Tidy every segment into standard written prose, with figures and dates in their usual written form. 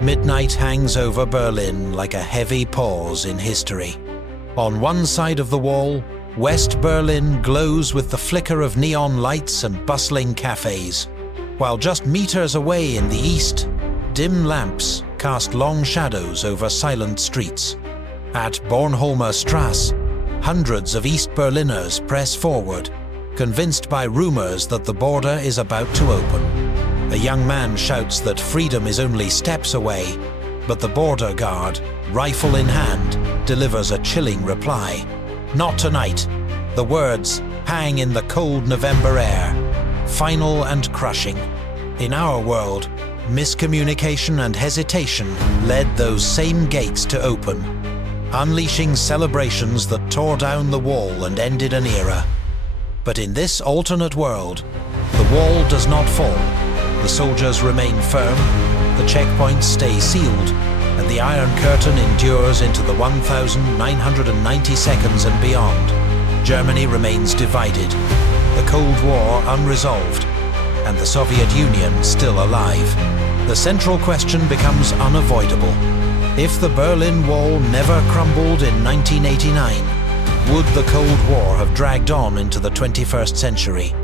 Midnight hangs over Berlin like a heavy pause in history. On one side of the wall, West Berlin glows with the flicker of neon lights and bustling cafes, while just meters away in the east, dim lamps cast long shadows over silent streets. At Bornholmer Strasse, hundreds of East Berliners press forward, convinced by rumors that the border is about to open. A young man shouts that freedom is only steps away, but the border guard, rifle in hand, delivers a chilling reply. Not tonight. The words hang in the cold November air, final and crushing. In our world, miscommunication and hesitation led those same gates to open, unleashing celebrations that tore down the wall and ended an era. But in this alternate world, the wall does not fall. The soldiers remain firm, the checkpoints stay sealed, and the Iron Curtain endures into the 1990 seconds and beyond. Germany remains divided, the Cold War unresolved, and the Soviet Union still alive. The central question becomes unavoidable. If the Berlin Wall never crumbled in 1989, would the Cold War have dragged on into the 21st century,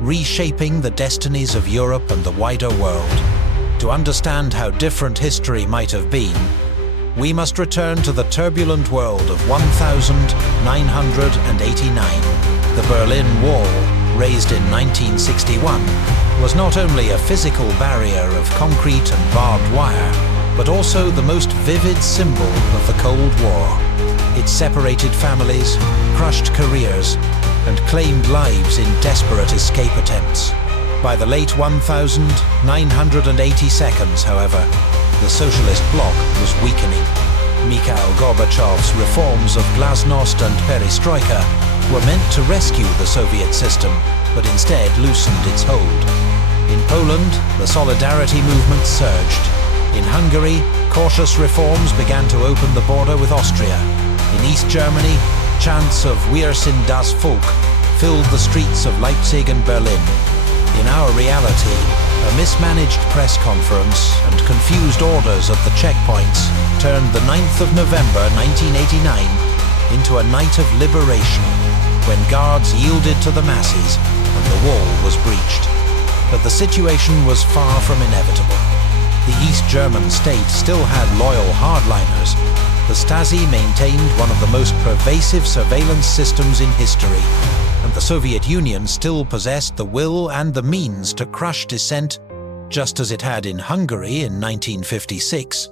reshaping the destinies of Europe and the wider world? To understand how different history might have been, we must return to the turbulent world of 1989. The Berlin Wall, raised in 1961, was not only a physical barrier of concrete and barbed wire, but also the most vivid symbol of the Cold War. It separated families, crushed careers, and claimed lives in desperate escape attempts. By the late 1980 seconds, however, the socialist bloc was weakening. Mikhail Gorbachev's reforms of glasnost and perestroika were meant to rescue the Soviet system, but instead loosened its hold. In Poland, the solidarity movement surged. In Hungary, cautious reforms began to open the border with Austria. In East Germany, chants of "Wir sind das Volk" filled the streets of Leipzig and Berlin. In our reality, a mismanaged press conference and confused orders at the checkpoints turned the 9th of November 1989 into a night of liberation, when guards yielded to the masses and the wall was breached. But the situation was far from inevitable. The East German state still had loyal hardliners. The Stasi maintained one of the most pervasive surveillance systems in history, and the Soviet Union still possessed the will and the means to crush dissent, just as it had in Hungary in 1956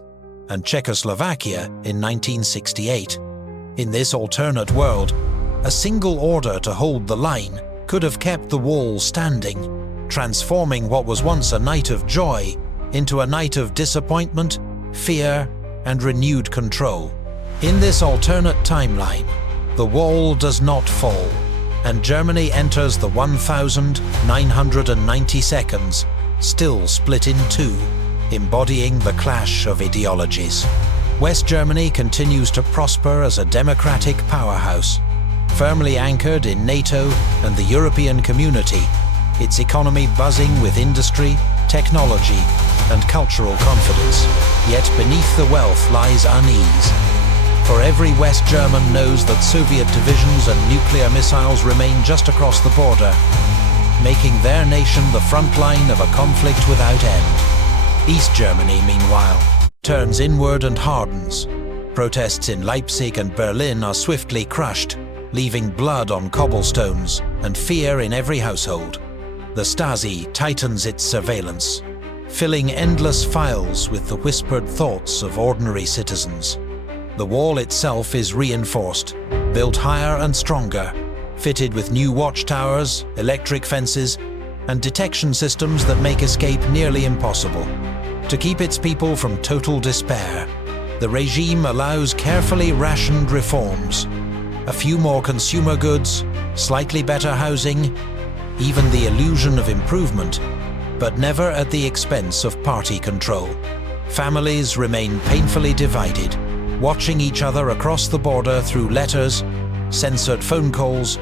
and Czechoslovakia in 1968. In this alternate world, a single order to hold the line could have kept the wall standing, transforming what was once a night of joy into a night of disappointment, fear, and renewed control. In this alternate timeline, the wall does not fall, and Germany enters the 1990 seconds, still split in two, embodying the clash of ideologies. West Germany continues to prosper as a democratic powerhouse, firmly anchored in NATO and the European community, its economy buzzing with industry, technology, and cultural confidence. Yet beneath the wealth lies unease. For every West German knows that Soviet divisions and nuclear missiles remain just across the border, making their nation the front line of a conflict without end. East Germany, meanwhile, turns inward and hardens. Protests in Leipzig and Berlin are swiftly crushed, leaving blood on cobblestones and fear in every household. The Stasi tightens its surveillance, filling endless files with the whispered thoughts of ordinary citizens. The wall itself is reinforced, built higher and stronger, fitted with new watchtowers, electric fences, and detection systems that make escape nearly impossible. To keep its people from total despair, the regime allows carefully rationed reforms. A few more consumer goods, slightly better housing, even the illusion of improvement, but never at the expense of party control. Families remain painfully divided, watching each other across the border through letters, censored phone calls,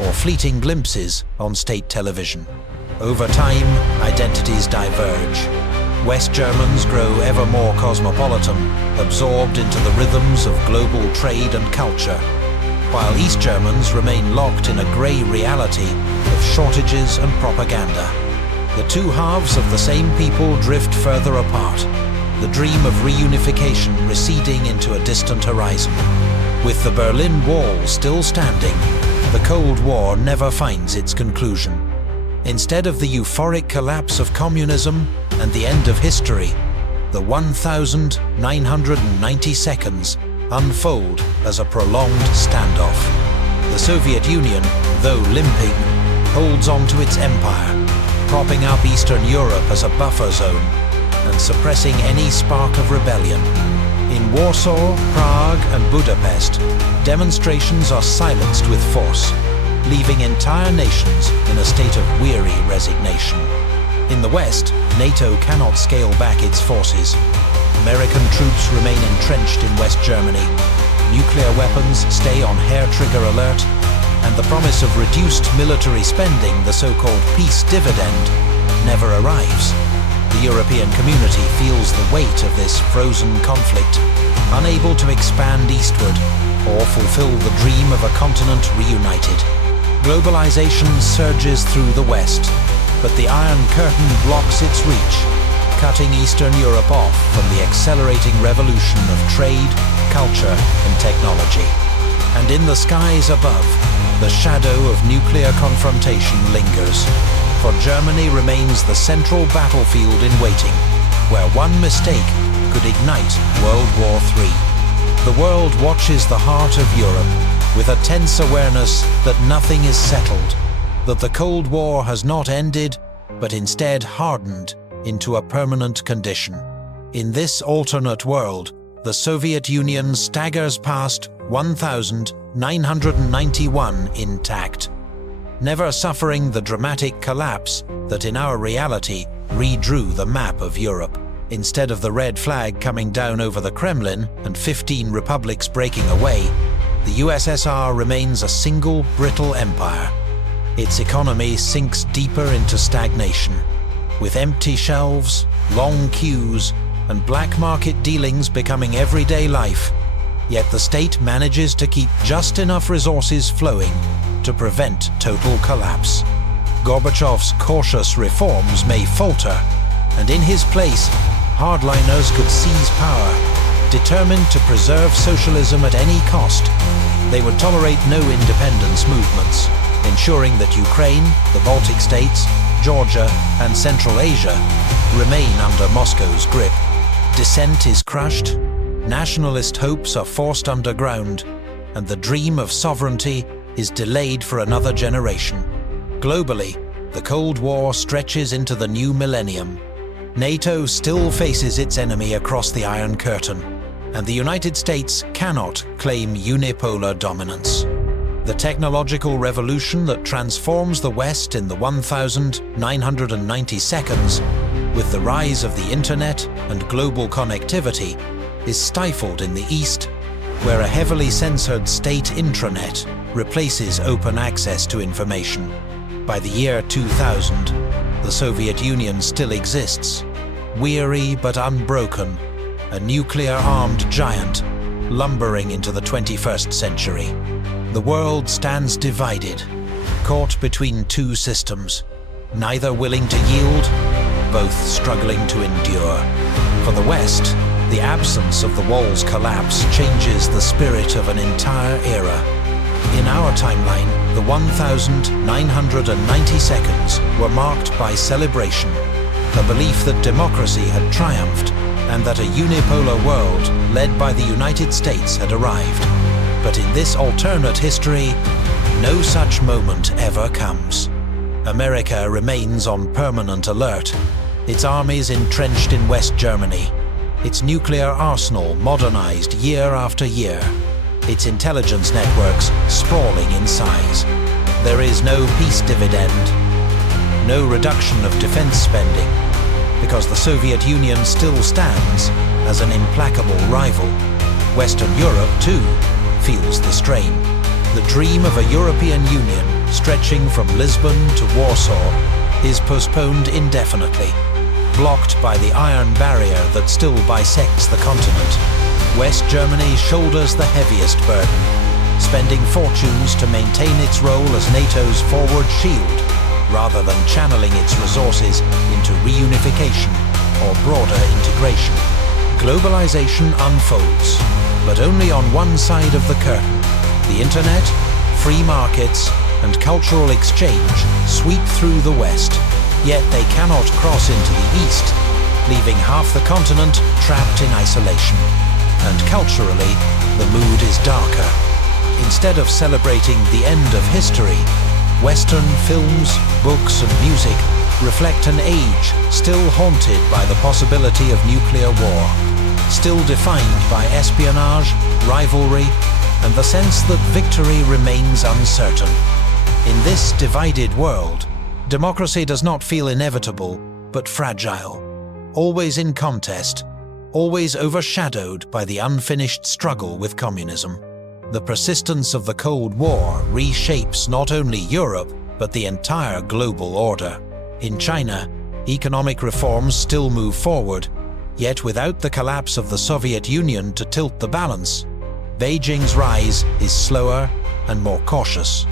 or fleeting glimpses on state television. Over time, identities diverge. West Germans grow ever more cosmopolitan, absorbed into the rhythms of global trade and culture, while East Germans remain locked in a grey reality of shortages and propaganda. The two halves of the same people drift further apart, the dream of reunification receding into a distant horizon. With the Berlin Wall still standing, the Cold War never finds its conclusion. Instead of the euphoric collapse of communism and the end of history, the 1,990 seconds unfold as a prolonged standoff. The Soviet Union, though limping, holds on to its empire, propping up Eastern Europe as a buffer zone and suppressing any spark of rebellion. In Warsaw, Prague and Budapest, demonstrations are silenced with force, leaving entire nations in a state of weary resignation. In the West, NATO cannot scale back its forces. American troops remain entrenched in West Germany. Nuclear weapons stay on hair-trigger alert, and the promise of reduced military spending, the so-called peace dividend, never arrives. The European community feels the weight of this frozen conflict, unable to expand eastward or fulfill the dream of a continent reunited. Globalization surges through the West, but the Iron Curtain blocks its reach, cutting Eastern Europe off from the accelerating revolution of trade, culture and technology. And in the skies above, the shadow of nuclear confrontation lingers. For Germany remains the central battlefield in waiting, where one mistake could ignite World War III. The world watches the heart of Europe with a tense awareness that nothing is settled, that the Cold War has not ended, but instead hardened into a permanent condition. In this alternate world, the Soviet Union staggers past 1,991 intact, never suffering the dramatic collapse that in our reality redrew the map of Europe. Instead of the red flag coming down over the Kremlin and 15 republics breaking away, the USSR remains a single brittle empire. Its economy sinks deeper into stagnation, with empty shelves, long queues, and black market dealings becoming everyday life. Yet the state manages to keep just enough resources flowing to prevent total collapse. Gorbachev's cautious reforms may falter, and in his place, hardliners could seize power, determined to preserve socialism at any cost. They would tolerate no independence movements, ensuring that Ukraine, the Baltic states, Georgia and Central Asia remain under Moscow's grip. Dissent is crushed, nationalist hopes are forced underground, and the dream of sovereignty is delayed for another generation. Globally, the Cold War stretches into the new millennium. NATO still faces its enemy across the Iron Curtain, and the United States cannot claim unipolar dominance. The technological revolution that transforms the West in the 1,990 seconds, with the rise of the internet and global connectivity, is stifled in the East, where a heavily censored state intranet replaces open access to information. By the year 2000, the Soviet Union still exists, weary but unbroken, a nuclear-armed giant lumbering into the 21st century. The world stands divided, caught between two systems, neither willing to yield, both struggling to endure. For the West, the absence of the wall's collapse changes the spirit of an entire era. In our timeline, the 1,990 seconds were marked by celebration, the belief that democracy had triumphed and that a unipolar world led by the United States had arrived. But in this alternate history, no such moment ever comes. America remains on permanent alert, its armies entrenched in West Germany, its nuclear arsenal modernized year after year, its intelligence networks sprawling in size. There is no peace dividend, no reduction of defense spending, because the Soviet Union still stands as an implacable rival. Western Europe, too, feels the strain. The dream of a European Union stretching from Lisbon to Warsaw is postponed indefinitely. blocked by the iron barrier that still bisects the continent, West Germany shoulders the heaviest burden, spending fortunes to maintain its role as NATO's forward shield, rather than channeling its resources into reunification or broader integration. Globalization unfolds, but only on one side of the curtain. The internet, free markets, and cultural exchange sweep through the West, yet they cannot cross into the East, leaving half the continent trapped in isolation. And culturally, the mood is darker. Instead of celebrating the end of history, Western films, books, and music reflect an age still haunted by the possibility of nuclear war, still defined by espionage, rivalry, and the sense that victory remains uncertain. In this divided world, democracy does not feel inevitable, but fragile, always in contest, always overshadowed by the unfinished struggle with communism. The persistence of the Cold War reshapes not only Europe, but the entire global order. In China, economic reforms still move forward, yet without the collapse of the Soviet Union to tilt the balance, Beijing's rise is slower and more cautious.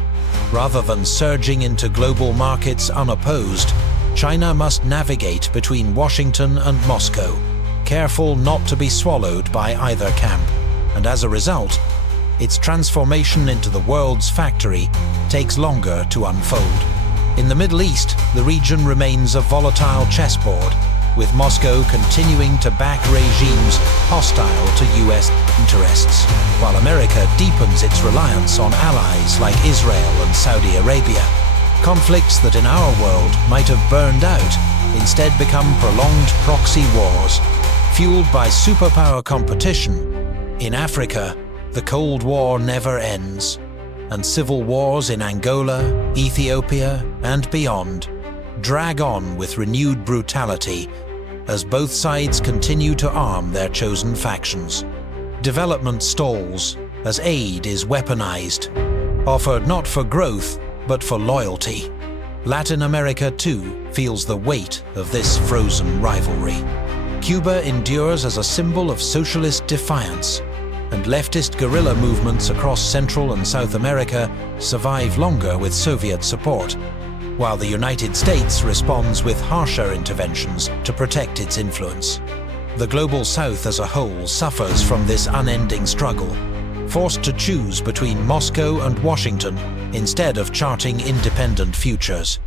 Rather than surging into global markets unopposed, China must navigate between Washington and Moscow, careful not to be swallowed by either camp, and as a result, its transformation into the world's factory takes longer to unfold. In the Middle East, the region remains a volatile chessboard, with Moscow continuing to back regimes hostile to US interests, while America deepens its reliance on allies like Israel and Saudi Arabia. Conflicts that in our world might have burned out instead become prolonged proxy wars, fueled by superpower competition. In Africa, the Cold War never ends, and civil wars in Angola, Ethiopia, and beyond drag on with renewed brutality as both sides continue to arm their chosen factions. Development stalls as aid is weaponized, offered not for growth, but for loyalty. Latin America too feels the weight of this frozen rivalry. Cuba endures as a symbol of socialist defiance, and leftist guerrilla movements across Central and South America survive longer with Soviet support, while the United States responds with harsher interventions to protect its influence. The global South as a whole suffers from this unending struggle, forced to choose between Moscow and Washington instead of charting independent futures.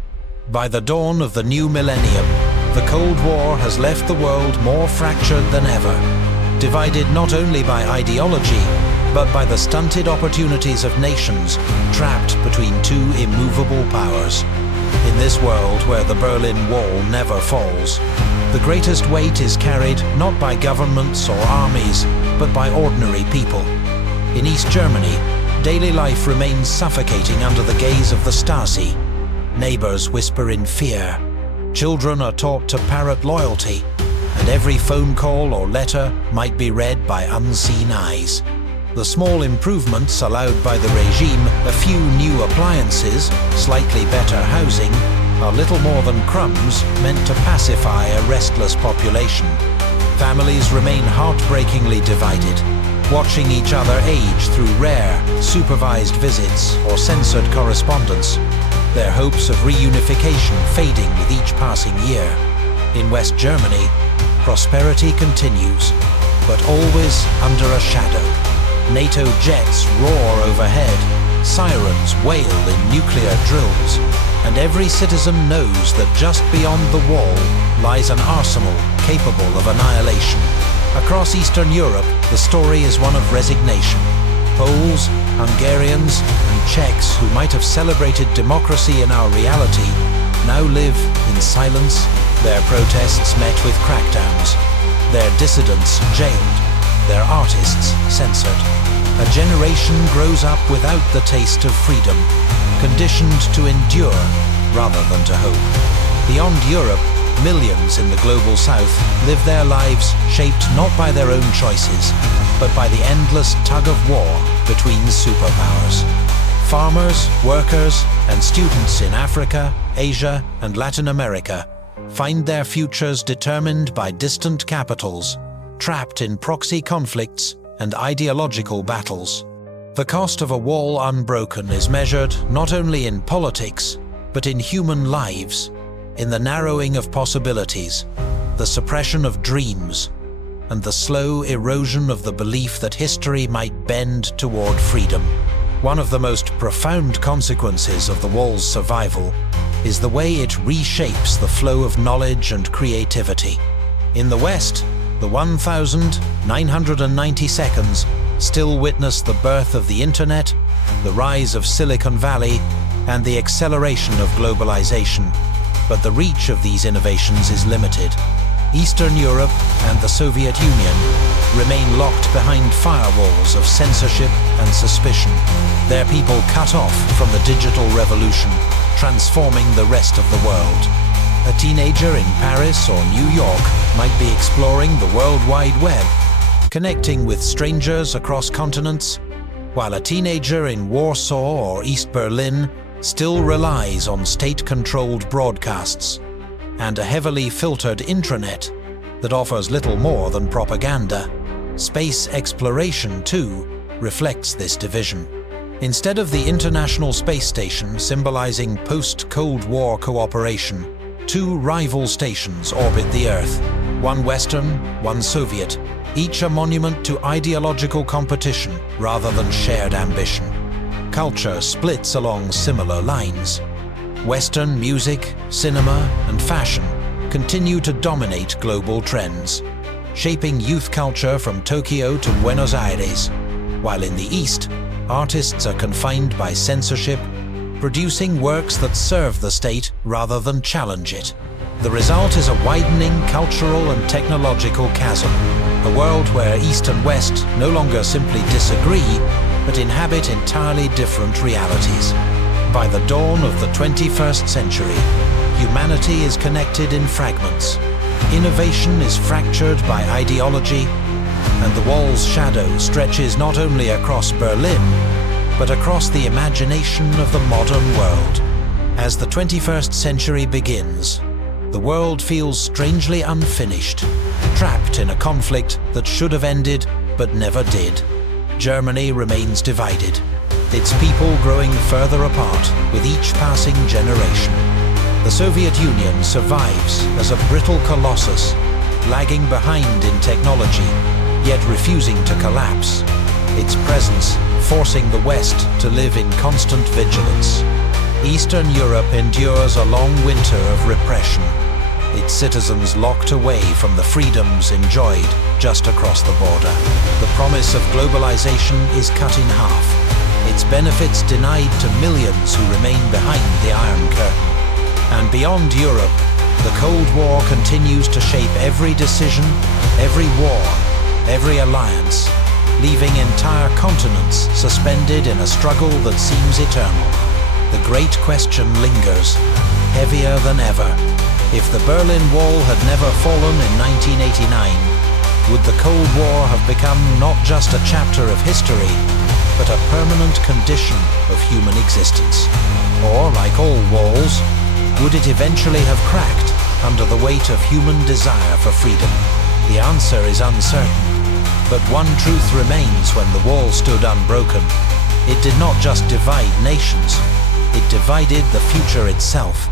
By the dawn of the new millennium, the Cold War has left the world more fractured than ever, divided not only by ideology, but by the stunted opportunities of nations trapped between two immovable powers. In this world where the Berlin Wall never falls, the greatest weight is carried not by governments or armies, but by ordinary people. In East Germany, daily life remains suffocating under the gaze of the Stasi. Neighbors whisper in fear, children are taught to parrot loyalty, and every phone call or letter might be read by unseen eyes. The small improvements allowed by the regime, a few new appliances, slightly better housing, are little more than crumbs meant to pacify a restless population. Families remain heartbreakingly divided, watching each other age through rare, supervised visits or censored correspondence, their hopes of reunification fading with each passing year. In West Germany, prosperity continues, but always under a shadow. NATO jets roar overhead, sirens wail in nuclear drills, and every citizen knows that just beyond the wall lies an arsenal capable of annihilation. Across Eastern Europe, the story is one of resignation. Poles, Hungarians, and Czechs who might have celebrated democracy in our reality now live in silence, their protests met with crackdowns, their dissidents jailed, their artists censored. A generation grows up without the taste of freedom, conditioned to endure rather than to hope. Beyond Europe, millions in the global South live their lives shaped not by their own choices, but by the endless tug of war between superpowers. Farmers, workers, and students in Africa, Asia, and Latin America find their futures determined by distant capitals, trapped in proxy conflicts and ideological battles. The cost of a wall unbroken is measured not only in politics, but in human lives, in the narrowing of possibilities, the suppression of dreams, and the slow erosion of the belief that history might bend toward freedom. One of the most profound consequences of the wall's survival is the way it reshapes the flow of knowledge and creativity. In the West, the 1,990 seconds still witness the birth of the internet, the rise of Silicon Valley, and the acceleration of globalization. But the reach of these innovations is limited. Eastern Europe and the Soviet Union remain locked behind firewalls of censorship and suspicion, their people cut off from the digital revolution, transforming the rest of the world. A teenager in Paris or New York might be exploring the World Wide Web, connecting with strangers across continents, while a teenager in Warsaw or East Berlin still relies on state-controlled broadcasts and a heavily filtered intranet that offers little more than propaganda. Space exploration, too, reflects this division. Instead of the International Space Station symbolizing post-Cold War cooperation, two rival stations orbit the Earth, one Western, one Soviet, each a monument to ideological competition rather than shared ambition. Culture splits along similar lines. Western music, cinema, and fashion continue to dominate global trends, shaping youth culture from Tokyo to Buenos Aires, while in the East, artists are confined by censorship, producing works that serve the state rather than challenge it. The result is a widening cultural and technological chasm, a world where East and West no longer simply disagree, but inhabit entirely different realities. By the dawn of the 21st century, humanity is connected in fragments. Innovation is fractured by ideology, and the wall's shadow stretches not only across Berlin, but across the imagination of the modern world. As the 21st century begins, the world feels strangely unfinished, trapped in a conflict that should have ended but never did. Germany remains divided, its people growing further apart with each passing generation. The Soviet Union survives as a brittle colossus, lagging behind in technology, yet refusing to collapse, its presence forcing the West to live in constant vigilance. Eastern Europe endures a long winter of repression, its citizens locked away from the freedoms enjoyed just across the border. The promise of globalization is cut in half, its benefits denied to millions who remain behind the Iron Curtain. And beyond Europe, the Cold War continues to shape every decision, every war, every alliance, leaving entire continents suspended in a struggle that seems eternal. The great question lingers, heavier than ever. If the Berlin Wall had never fallen in 1989, would the Cold War have become not just a chapter of history, but a permanent condition of human existence? Or, like all walls, would it eventually have cracked under the weight of human desire for freedom? The answer is uncertain, but one truth remains when the wall stood unbroken. It did not just divide nations, it divided the future itself.